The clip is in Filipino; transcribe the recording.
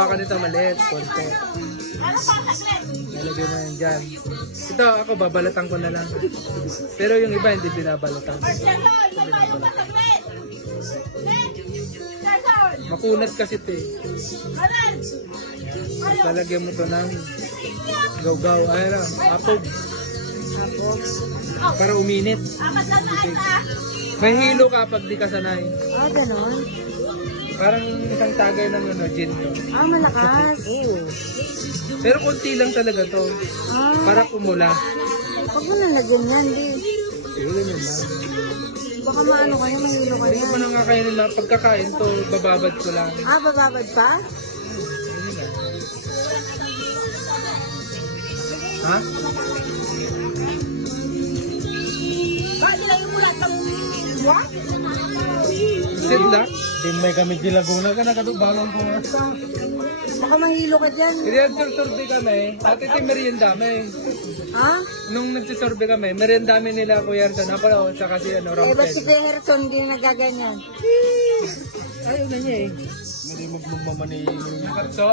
Baka nito maliit, konti. Nalagyan mo yan dyan. Ito, ako babalatan ko na lang. Pero yung iba hindi binabalatan. Makunat kasi ito eh. Lalagyan mo to ng gaw-gaw. Ay na, apog. Para uminit. May hilo ka pag di ka sanay. Ah, ganon. Parang isang tagay ng gin to. Ah, malakas. Pero konti lang talaga to. Ah, Para kumula. huwag mo nalagyan yan, di. Yun lang. Baka maano kayo, mahilo kayo. Hindi ko na nga kainin na pagkakain to, bababad ko lang. Ah, bababad pa? Yun lang. Ha? Sila? Din may kami di Laguna ka nakatubalong ko na. Baka mahilo ka dyan. Hindi nagsisorbe kami. Dati ito merienda kami. Ha? Nung nagsisorbe kami, merienda kami nila Kuya Ersan. Ako, saka si Eh, ba't Rampel. si Peherson hindi nagaganyan? Ayaw na niya eh. Hindi mo mamani. Nakatso,